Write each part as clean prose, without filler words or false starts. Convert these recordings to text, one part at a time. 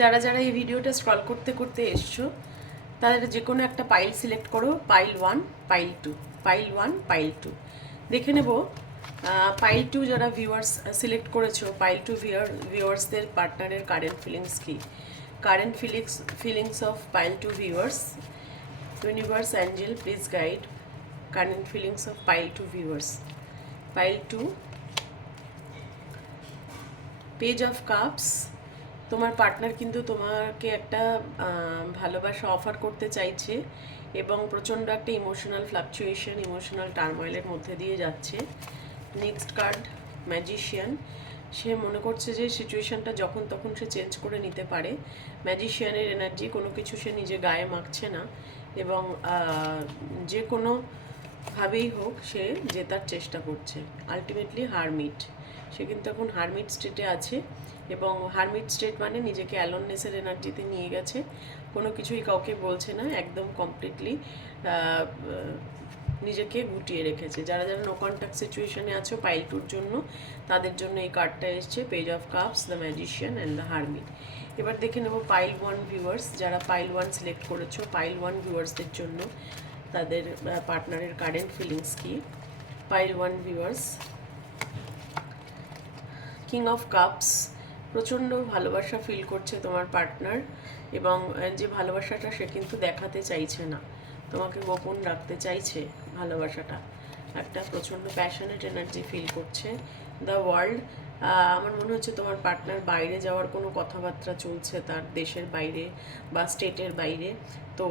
যারা যারা এই ভিডিওটা স্ক্রল করতে করতে এসছো তাদের যে কোনো একটা পাইল সিলেক্ট করো, পাইল 1, পাইল 2, পাইল 1, পাইল 2। দেখে নেব পাইল 2 যারা ভিউয়ার্স সিলেক্ট করেছো, পাইল 2 ভিউয়ার্সদের পার্টনারের কারেন্ট ফিলিংস কি। Current feelings of pile 2 viewers. Universe angel please guide current feelings of pile 2 viewers. Pile 2, page of cups. তোমার পার্টনার কিন্তু তোমাকে একটা ভালোবাসা অফার করতে চাইছে এবং প্রচণ্ড একটা ইমোশনাল ফ্লাকচুয়েশন, ইমোশনাল টার্ময়েলের মধ্যে দিয়ে যাচ্ছে। Next card, magician. সে মনে করছে যে সিচুয়েশনটা যখন তখন সে চেঞ্জ করে নিতে পারে। ম্যাজিশিয়ানের এনার্জি, কোনো কিছু সে নিজে গায়ে মাখছে না এবং যে কোনো ভাবেই হোক সে জেতার চেষ্টা করছে। আলটিমেটলি হারমিট, সে কিন্তু এখন হারমিট স্টেটে আছে এবং হারমিট স্টেট মানে নিজেকে অ্যালোননেসের এনার্জিতে নিয়ে গেছে, কোনো কিছুই কাউকে বলছে না, একদম কমপ্লিটলি নিজেকে গুটিয়ে রেখেছে। যারা যারা নো কন্ট্যাক্ট সিচুয়েশনে আছো পাইল 2-র জন্য, তাদের জন্য এই কার্ডটা এসছে, page of cups, the magician and the hermit. এবার দেখে নেব পাইল 1 ভিউয়ার্স। যারা পাইল 1 সিলেক্ট করেছো, পাইল 1 ভিউয়ার্সদের জন্য তাদের পার্টনারের কারেন্ট ফিলিংস কি। Pile 1 viewers, king of cups. প্রচণ্ড ভালোবাসা ফিল করছে তোমার পার্টনার এবং যে ভালোবাসাটা সে কিন্তু দেখাতে চাইছে না, তোমাকে গোপন রাখতে চাইছে ভালোবাসাটা। একটা প্রচণ্ড প্যাশনেট এনার্জি ফিল করছে। দ্য ওয়ার্ল্ড, আমার মনে হচ্ছে তোমার পার্টনার বাইরে যাওয়ার কোনো কথাবার্তা চলছে, তার দেশের বাইরে বা স্টেটের বাইরে। তো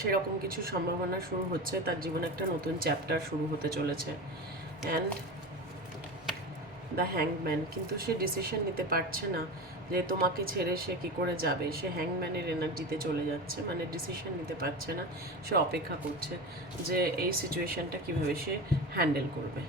সেরকম কিছু সম্ভাবনা শুরু হচ্ছে, তার জীবনে একটা নতুন চ্যাপ্টার শুরু হতে চলেছে। অ্যান্ড দ্য হ্যাংম্যান, কিন্তু সে ডিসিশন নিতে পারছে না যে তোমাকে ছেড়ে সে কী করে যাবে। সে হ্যাংম্যানের এনার্জিতে চলে যাচ্ছে, মানে ডিসিশন নিতে পারছে না, সে অপেক্ষা করছে যে এই সিচুয়েশনটা কীভাবে সে হ্যান্ডেল করবে।